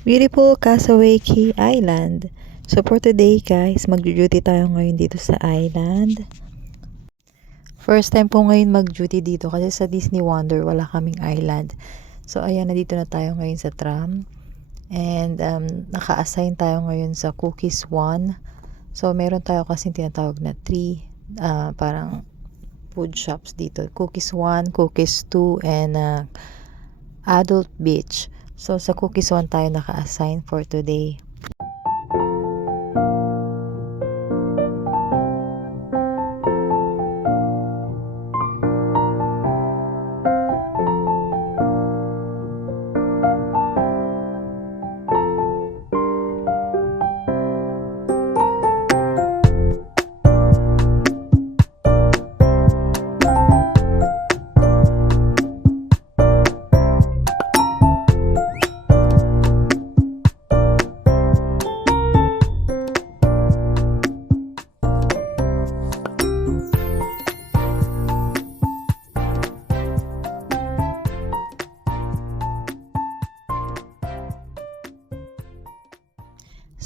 Beautiful Castaway Cay Island. So for today guys, mag-duty tayo ngayon dito sa island. First time po ngayon mag-duty dito kasi sa Disney Wonder wala kaming island. So ayan, nandito na tayo ngayon sa tram. And naka-assign tayo ngayon sa Cookies 1. So meron tayo kasing tinatawag na 3 parang food shops dito. Cookies 1, Cookies 2, and Adult Beach. So, sa Cookies 1 tayo naka-assign for today.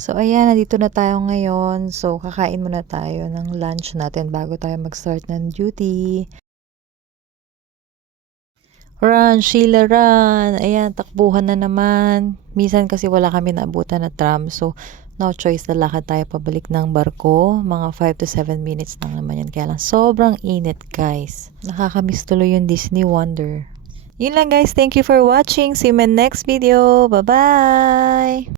So, ayan, nandito na tayo ngayon. So, kakain muna tayo ng lunch natin bago tayo mag-start ng duty. Run, Sheila, run! Ayan, takbuhan na naman. Minsan kasi wala kami naabutan na tram. So, no choice, lalakad tayo pabalik ng barko. Mga 5 to 7 minutes lang naman yan. Kaya lang, sobrang init, guys. Nakakamiss tuloy yung Disney Wonder. Yun lang, guys. Thank you for watching. See you in my next video. Bye-bye!